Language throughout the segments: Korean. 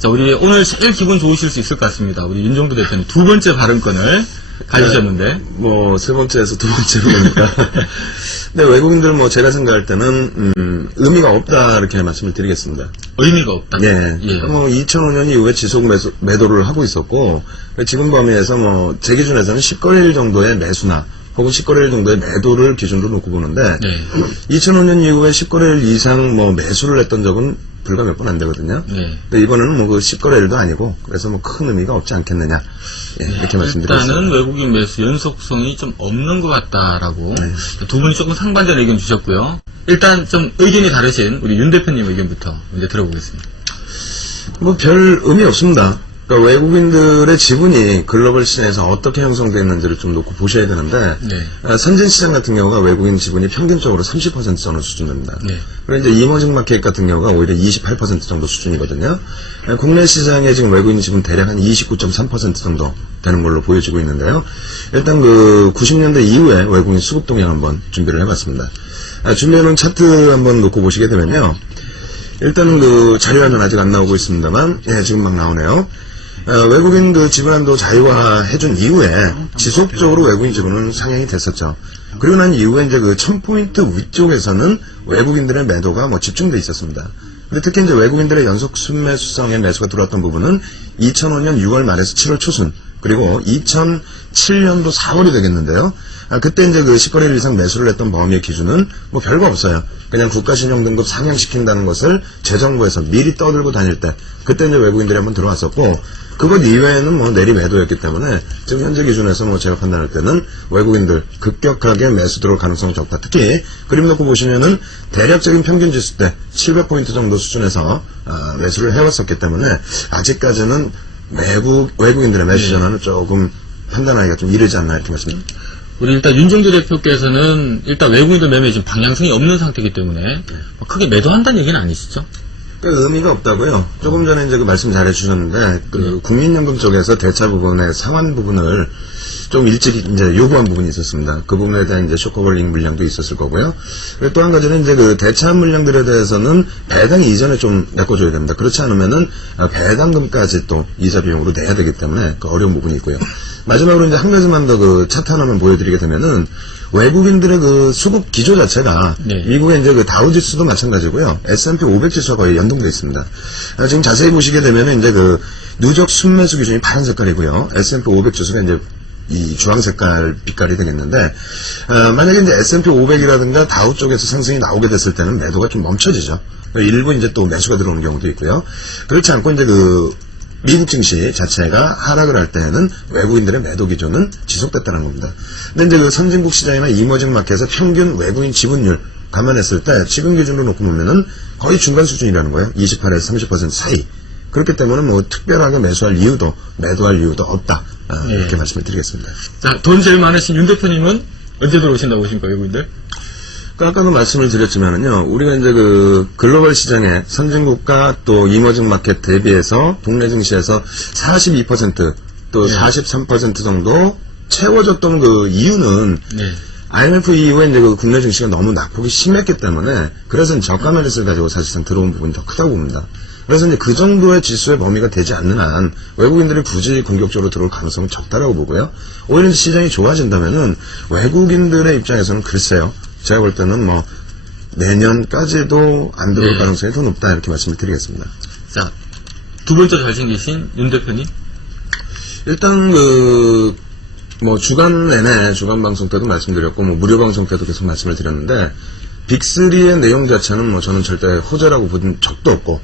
자, 우리 오늘 제일 기분 좋으실 수 있을 것 같습니다. 우리 윤정두 대표님 두 번째 발언권을 가지셨는데. 뭐, 세 번째에서 두 번째로 보니까. 근데 외국인들 뭐, 제가 생각할 때는, 의미가 없다, 이렇게 말씀을 드리겠습니다. 의미가 없다. 예. 예. 뭐, 2005년 이후에 지속 매도를 하고 있었고, 지금 범위에서 뭐, 제 기준에서는 10거래일 정도의 매수나, 혹은 10거래일 정도의 매도를 기준으로 놓고 보는데, 네. 2005년 이후에 10거래일 이상 뭐, 매수를 했던 적은 불과 몇 번 안 되거든요. 네. 근데 이번에는 뭐, 그 10거래일도 아니고, 그래서 뭐, 큰 의미가 없지 않겠느냐. 예, 이렇게 말씀드렸습니다. 일단은 외국인 매수 연속성이 좀 없는 것 같다라고 네. 두 분이 조금 상반된 의견 주셨고요. 일단 좀 의견이 다르신 우리 윤 대표님 의견부터 먼저 들어보겠습니다. 뭐 별 의미 없습니다. 그러니까 외국인들의 지분이 글로벌 시장에서 어떻게 형성되었는지를 좀 놓고 보셔야 되는데, 네. 선진 시장 같은 경우가 외국인 지분이 평균적으로 30% 정도 수준입니다. 네. 그리고 이제 이머징 마켓 같은 경우가 오히려 28% 정도 수준이거든요. 국내 시장에 지금 외국인 지분 대략 한 29.3% 정도 되는 걸로 보여지고 있는데요. 일단 그 90년대 이후에 외국인 수급 동향 한번 준비를 해봤습니다. 준비해놓은 차트 한번 놓고 보시게 되면요. 일단은 그 자료화는 아직 안 나오고 있습니다만, 예, 지금 막 나오네요. 외국인 그 지분한도 자유화 해준 이후에 지속적으로 외국인 지분은 상향이 됐었죠. 그리고 난 이후에 이제 그 1000포인트 위쪽에서는 외국인들의 매도가 뭐 집중돼 있었습니다. 근데 특히 이제 외국인들의 연속 순매수성의 매수가 들어왔던 부분은 2005년 6월 말에서 7월 초순, 그리고 2007년도 4월이 되겠는데요. 그때 이제 그 10거래일 이상 매수를 했던 범위의 기준은 뭐 별거 없어요. 그냥 국가신용 등급 상향시킨다는 것을 재정부에서 미리 떠들고 다닐 때, 그때 이제 외국인들이 한번 들어왔었고, 그것 이외에는 뭐 내리 매도였기 때문에 지금 현재 기준에서 뭐 제가 판단할 때는 외국인들 급격하게 매수 들어올 가능성이 적다. 특히 그림 놓고 보시면은 대략적인 평균 지수 때 700포인트 정도 수준에서 매수를 해왔었기 때문에 아직까지는 외국인들의 매수 전환은 조금 판단하기가 좀 이르지 않나 이렇게 말씀드립니다. 우리 일단 윤정두 대표께서는 일단 외국인들 매매에 지금 방향성이 없는 상태이기 때문에 크게 매도한다는 얘기는 아니시죠? 그러니까 의미가 없다고요. 조금 전에 이제 그 말씀 잘 해주셨는데, 그 국민연금 쪽에서 대차 부분의 상환 부분을 좀 일찍 이제 요구한 부분이 있었습니다. 그 부분에 대한 이제 쇼커볼링 물량도 있었을 거고요. 그리고 또 한 가지는 이제 그 대차 물량들에 대해서는 배당 이전에 좀 메꿔줘야 됩니다. 그렇지 않으면은 배당금까지 또 이자 비용으로 내야 되기 때문에 그 어려운 부분이 있고요. 마지막으로 이제 한 가지만 더 그 차트 하나만 보여드리게 되면은 외국인들의 그 수급 기조 자체가 네. 미국의 이제 그 다우 지수도 마찬가지고요. S&P 500 지수와 거의 연동되어 있습니다. 지금 자세히 보시게 되면은 이제 그 누적 순매수 기준이 파란 색깔이고요. S&P 500 지수가 이제 이 주황 색깔 빛깔이 되겠는데, 만약에 이제 S&P 500이라든가 다우 쪽에서 상승이 나오게 됐을 때는 매도가 좀 멈춰지죠. 일부 이제 또 매수가 들어오는 경우도 있고요. 그렇지 않고 이제 그 미국 증시 자체가 하락을 할 때에는 외국인들의 매도 기조는 지속됐다는 겁니다. 근데 이제 그 선진국 시장이나 이머징 마켓에서 평균 외국인 지분율 감안했을 때 지금 기준으로 놓고 보면은 거의 중간 수준이라는 거예요. 28에서 30% 사이. 그렇기 때문에 뭐 특별하게 매수할 이유도 매도할 이유도 없다. 이렇게 말씀을 드리겠습니다. 자, 돈 제일 많으신 윤 대표님은 언제 들어오신다고 보십니까, 외국인들? 아까도 말씀을 드렸지만은요, 우리가 이제 그 글로벌 시장에 선진국과 또 이머징 마켓 대비해서 국내 증시에서 42% 또 43% 정도 채워졌던 그 이유는 네. IMF 이후에 이제 그 국내 증시가 너무 낙폭이 심했기 때문에 그래서 저가 매릿을 가지고 사실상 들어온 부분이 더 크다고 봅니다. 그래서 이제 그 정도의 지수의 범위가 되지 않는 한 외국인들이 굳이 공격적으로 들어올 가능성은 적다라고 보고요. 오히려 시장이 좋아진다면은 외국인들의 입장에서는 글쎄요. 제가 볼 때는 뭐 내년까지도 안 들어올 가능성이 더 높다 이렇게 말씀을 드리겠습니다. 자, 두 번째 잘생기신 윤 대표님. 일단 그 뭐 주간 내내 주간 방송 때도 말씀드렸고 뭐 무료 방송 때도 계속 말씀을 드렸는데 빅3의 내용 자체는 뭐 저는 절대 호재라고 본 적도 없고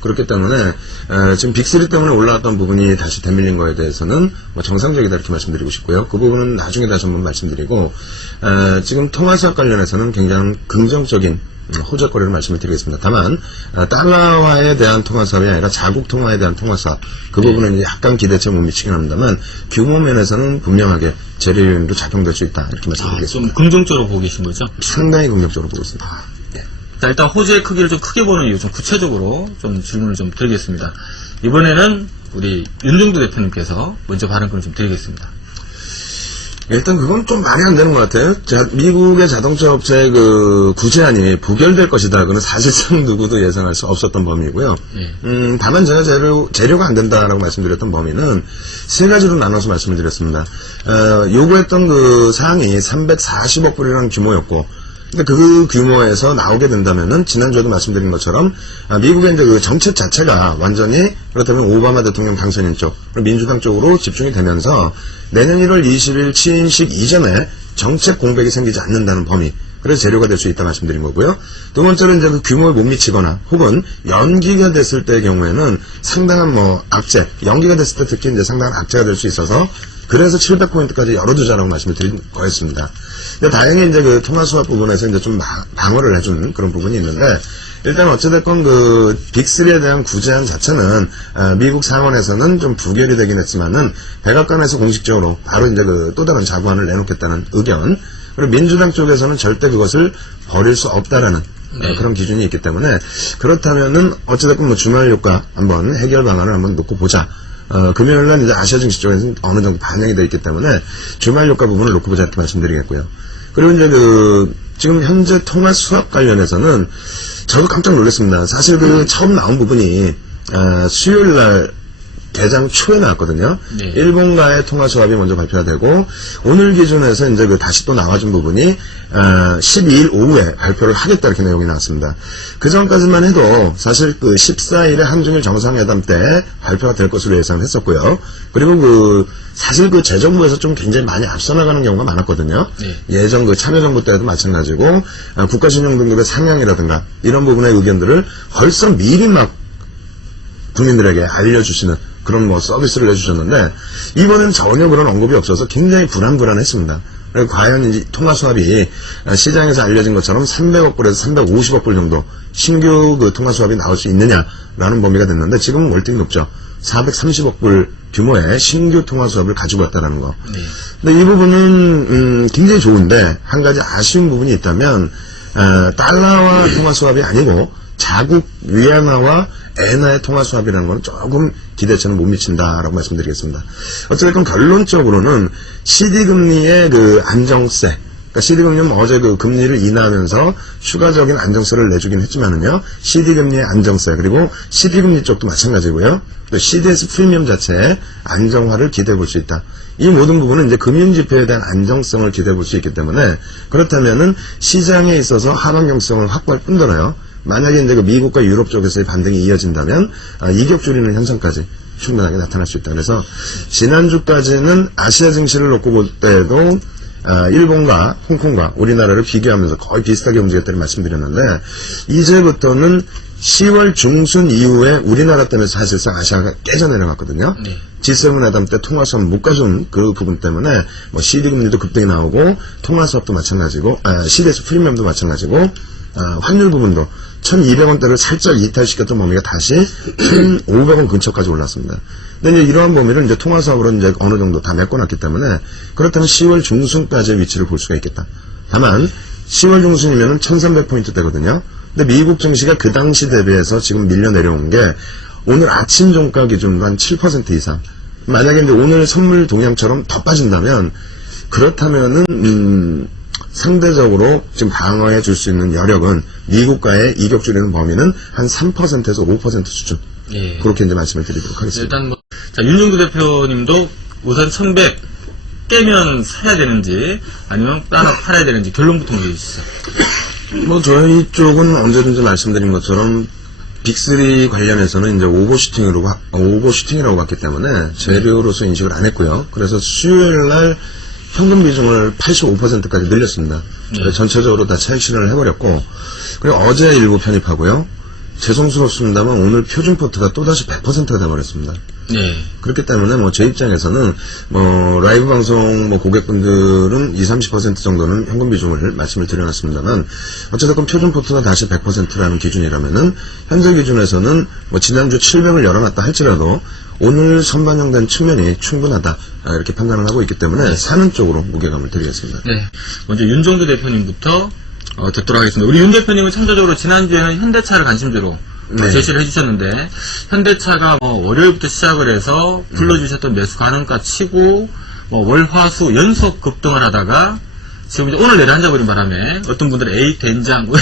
그렇기 때문에 지금 빅3 때문에 올라왔던 부분이 다시 되밀린 거에 대해서는 뭐 정상적이다 이렇게 말씀드리고 싶고요. 그 부분은 나중에 다시 한번 말씀드리고 지금 통화수합 관련해서는 굉장히 긍정적인 호재거리를 말씀을 드리겠습니다. 다만 달러화에 대한 통화수합이 아니라 자국 통화에 대한 통화수합 그 부분은 약간 기대치에 못 미치긴 합니다만 규모 면에서는 분명하게 재료 요인으로 작용될 수 있다 이렇게 말씀드리겠습니다. 좀 긍정적으로 보고 계신 거죠? 상당히 긍정적으로 보고 있습니다. 자, 일단 호재의 크기를 좀 크게 보는 이유 좀 구체적으로 좀 질문을 좀 드리겠습니다. 이번에는 우리 윤정두 대표님께서 먼저 발언권을 좀 드리겠습니다. 일단 그건 좀 말이 안 되는 것 같아요. 미국의 자동차 업체의 그 구제안이 부결될 것이다. 그건 사실상 누구도 예상할 수 없었던 범위고요. 다만 제가 재료가 안 된다라고 말씀드렸던 범위는 세 가지로 나눠서 말씀을 드렸습니다. 요구했던 그 사항이 340억 불이라는 규모였고, 근데 그 규모에서 나오게 된다면은 지난주에도 말씀드린 것처럼 미국의 이제 그 정책 자체가 완전히 그렇다면 오바마 대통령 당선인 쪽, 민주당 쪽으로 집중이 되면서 내년 1월 20일 취임식 이전에 정책 공백이 생기지 않는다는 범위. 그래서 재료가 될 수 있다 말씀드린 거고요. 두 번째로 이제 그 규모에 못 미치거나 혹은 연기가 됐을 때의 경우에는 상당한 악재, 연기가 됐을 때 특히 이제 상당한 악재가 될 수 있어서 그래서 700포인트까지 열어두자라고 말씀을 드린 거였습니다. 근데 다행히 이제 그 통화 수합 부분에서 이제 좀 방어를 해준 그런 부분이 있는데, 일단 어찌됐건 그 빅3에 대한 구제안 자체는 미국 상원에서는 좀 부결이 되긴 했지만은 백악관에서 공식적으로 바로 이제 그 또 다른 자구안을 내놓겠다는 의견, 그리고 민주당 쪽에서는 절대 그것을 버릴 수 없다라는 그런 기준이 있기 때문에, 그렇다면은 어찌됐건 주말 효과 한번 해결 방안을 한번 놓고 보자. 금요일날 이제 아시아 증시 쪽에서는 어느 정도 반영이 되어 있기 때문에 주말 효과 부분을 놓고 보자 이렇게 말씀드리겠고요. 그리고 이제 지금 현재 통화 수합 관련해서는 저도 깜짝 놀랐습니다. 사실 처음 나온 부분이 수요일날 개장 초에 나왔거든요. 네. 일본과의 통화 수합이 먼저 발표가 되고, 오늘 기준에서 이제 다시 또 나와준 부분이 12일 오후에 발표를 하겠다 이렇게 내용이 나왔습니다. 그 전까지만 해도 사실 14일에 한중일 정상회담 때 발표가 될 것으로 예상했었고요. 그리고 사실 재정부에서 좀 굉장히 많이 앞서 나가는 경우가 많았거든요. 네. 예전 참여정부 때도 마찬가지고 국가신용등급의 상향이라든가 이런 부분의 의견들을 벌써 미리 막 국민들에게 알려주시는 그런 서비스를 해주셨는데, 이번에는 전혀 그런 언급이 없어서 굉장히 불안했습니다. 그리고 과연 이 통화 수합이 시장에서 알려진 것처럼 300억 불에서 350억 불 정도 신규 통화 수합이 나올 수 있느냐라는 범위가 됐는데, 지금은 월등히 높죠. 430억 불 규모의 신규 통화 수합을 가지고 왔다는 거. 네. 근데 이 부분은 굉장히 좋은데, 한 가지 아쉬운 부분이 있다면 달러와 통화 수합이 아니고 자국 위안화와 엔화의 통화 수합이라는 건 조금 기대치는 못 미친다라고 말씀드리겠습니다. 어쨌든 결론적으로는 CD금리의 안정세, 그러니까 CD금리는 어제 금리를 인하하면서 추가적인 안정세를 내주긴 했지만은요, CD금리의 안정세, 그리고 CD금리 쪽도 마찬가지고요, 또 CDS 프리미엄 자체의 안정화를 기대해 볼 수 있다. 이 모든 부분은 이제 금융지표에 대한 안정성을 기대해 볼 수 있기 때문에, 그렇다면은 시장에 있어서 하방경성을 확보할 뿐더러요, 만약에 이제 미국과 유럽 쪽에서의 반등이 이어진다면 이격 줄이는 현상까지 충분하게 나타날 수 있다. 그래서 지난주까지는 아시아 증시를 놓고 볼 때도 일본과 홍콩과 우리나라를 비교하면서 거의 비슷하게 움직였다는 말씀드렸는데, 이제부터는 10월 중순 이후에 우리나라 때문에 사실상 아시아가 깨져내려갔거든요. 네. G7 회담 때 통화수합 못 가져온 그 부분 때문에 CD금리도 급등이 나오고 통화수합도 마찬가지고 CDS 프리미엄도 마찬가지고 환율 부분도 1,200원대를 살짝 이탈시켰던 범위가 다시 1,500원 근처까지 올랐습니다. 근데 이제 이러한 범위를 이제 통화사업으로 이제 어느 정도 다 메꿔놨기 때문에, 그렇다면 10월 중순까지의 위치를 볼 수가 있겠다. 다만 10월 중순이면은 1,300포인트 대거든요. 근데 미국 증시가 그 당시 대비해서 지금 밀려 내려온 게 오늘 아침 종가 기준으로 한 7% 이상. 만약에 이제 오늘 선물 동향처럼 더 빠진다면, 그렇다면은 상대적으로 지금 방어해 줄 수 있는 여력은 미국과의 이격 줄이는 범위는 한 3%에서 5% 수준. 예. 그렇게 이제 말씀을 드리도록 하겠습니다. 일단 윤종도 대표님도 우선 1100 깨면 사야 되는지 아니면 따로 팔아야 되는지 결론부터 먼저 해주시죠. 저희 쪽은 언제든지 말씀드린 것처럼 빅3 관련해서는 이제 오버슈팅이라고 봤기 때문에 재료로서 인식을 안 했고요. 그래서 수요일 날 현금 비중을 85%까지 늘렸습니다. 전체적으로 다 차익 실현을 해버렸고, 그리고 어제 일부 편입하고요. 죄송스럽습니다만 오늘 표준 포트가 또다시 100%가 돼버렸습니다. 네. 그렇기 때문에 제 입장에서는 라이브 방송 고객분들은 20-30% 정도는 현금 비중을 말씀을 드려놨습니다만, 어쨌든 표준 포트가 다시 100%라는 기준이라면은 현재 기준에서는 지난주 700을 열어놨다 할지라도 오늘 선반영된 측면이 충분하다 이렇게 판단을 하고 있기 때문에 사는 쪽으로 무게감을 드리겠습니다. 네. 먼저 윤종도 대표님부터 듣도록 하겠습니다. 우리 윤 대표님은 참조적으로 지난주에는 현대차를 관심주로 제시를 해주셨는데, 현대차가 월요일부터 시작을 해서 불러주셨던 매수 가능가 치고 뭐 월화수 연속 급등을 하다가 지금 이제 오늘 내려앉아버린 바람에 어떤 분들은 에이 된장 뭐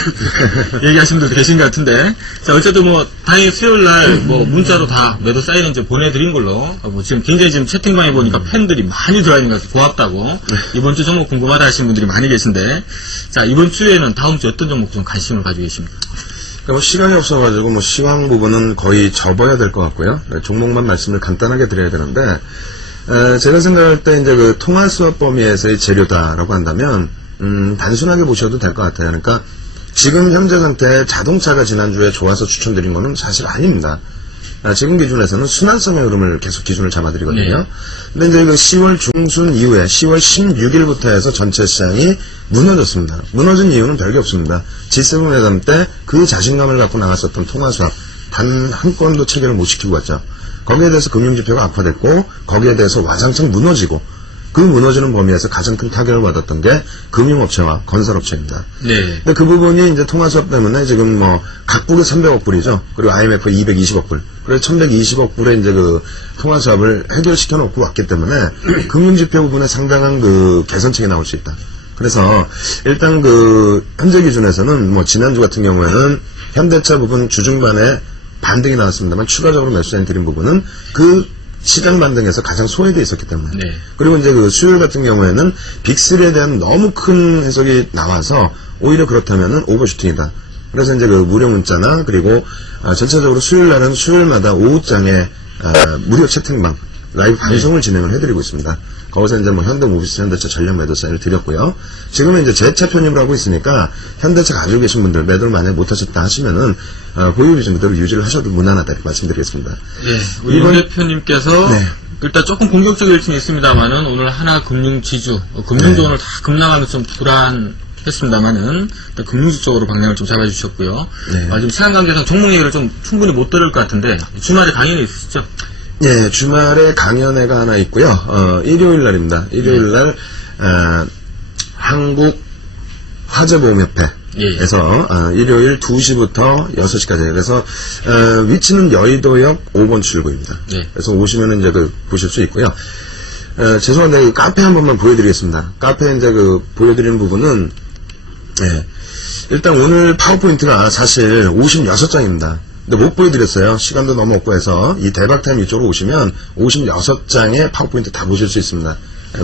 얘기하시는 분들도 계신 것 같은데, 자 어쨌든 뭐 다행히 수요일날 뭐 문자로 다 매도 사인은 보내드린 걸로, 뭐 지금 굉장히 지금 채팅방에 보니까 팬들이 많이 들어와 있는 것 같아서 고맙다고, 이번 주 종목 궁금하다 하시는 분들이 많이 계신데, 자 이번 주에는 다음 주 어떤 종목 좀 관심을 가지고 계십니까? 뭐 시간이 없어가지고 뭐 시황 부분은 거의 접어야 될 것 같고요. 종목만 말씀을 간단하게 드려야 되는데, 제가 생각할 때 이제 그 통화 수업 범위에서의 재료다라고 한다면 단순하게 보셔도 될 것 같아요. 그러니까 지금 현재 상태에 자동차가 지난주에 좋아서 추천드린 거는 사실 아닙니다. 지금 기준에서는 순환성의 흐름을 계속 기준을 잡아드리거든요. 네. 근데 이제 그 10월 중순 이후에 10월 16일부터 해서 전체 시장이 무너졌습니다. 무너진 이유는 별게 없습니다. G7 회담 때 그 자신감을 갖고 나갔었던 통화 수합 단 한 건도 체결을 못 시키고 왔죠. 거기에 대해서 금융지표가 악화됐고, 거기에 대해서 와장창 무너지고, 그 무너지는 범위에서 가장 큰 타격을 받았던 게 금융업체와 건설업체입니다. 네. 근데 그 부분이 이제 통화수합 때문에 지금 뭐 각국에 300억 불이죠. 그리고 IMF 220억 불. 그래서 1120억 불의 이제 그 통화수합을 해결시켜 놓고 왔기 때문에 금융지표 부분에 상당한 그 개선책이 나올 수 있다. 그래서 일단 그 현재 기준에서는 뭐 지난주 같은 경우에는 현대차 부분 주중반에 반등이 나왔습니다만 추가적으로 매수해 드린 부분은 그 시장 반등에서 가장 소외되어 있었기 때문에. 네. 그리고 이제 그 수요일 같은 경우에는 빅3에 대한 너무 큰 해석이 나와서 오히려 그렇다면은 오버슈팅이다. 그래서 이제 그 무료 문자나 그리고 전체적으로 수요일 날은 수요일마다 오후장에 무료 채팅방 라이브 방송을 진행을 해드리고 있습니다. 거기서 이제 뭐 현대모비스, 현대차 전략 매도 사인을 드렸고요. 지금은 이제 제 차 편입을 하고 있으니까 현대차 가지고 계신 분들 매도를 만약에 못하셨다 하시면은 보유 비중 그대로 유지를 하셔도 무난하다 이렇게 말씀드리겠습니다. 예, 우리 이번- 윤 대표님께서 네. 일단 조금 공격적일 수는 있습니다만은 오늘 하나 금융지주, 금융도 네. 오늘 다 급락하면서 좀 불안했습니다만은 일단 금융지 쪽으로 방향을 좀 잡아주셨고요. 네. 지금 시간 관계상 종목 얘기를 좀 충분히 못 들을 것 같은데 주말에 강연이 있으시죠? 예, 주말에 강연회가 하나 있고요. 일요일 날입니다. 일요일 날 한국 화재보험협회에서 일요일 2시부터 6시까지. 그래서 위치는 여의도역 5번 출구입니다. 네. 그래서 오시면은 이제 그 보실 수 있고요. 죄송한데 이 카페 한 번만 보여드리겠습니다. 카페 이제 그 보여드리는 부분은 일단 오늘 파워포인트가 사실 56장입니다. 근데 못 보여드렸어요. 시간도 너무 없고 해서 이 대박타임 이쪽으로 오시면 56장의 파워포인트 다 보실 수 있습니다.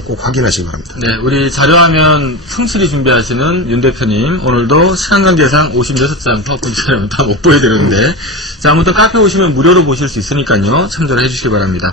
꼭 확인하시기 바랍니다. 네, 우리 자료화면 성실히 준비하시는 윤 대표님, 오늘도 시간 관계상 56장 파워포인트 자료는 다 못 보여드렸는데, 자, 아무튼 카페 오시면 무료로 보실 수 있으니까요, 참조를 해주시기 바랍니다.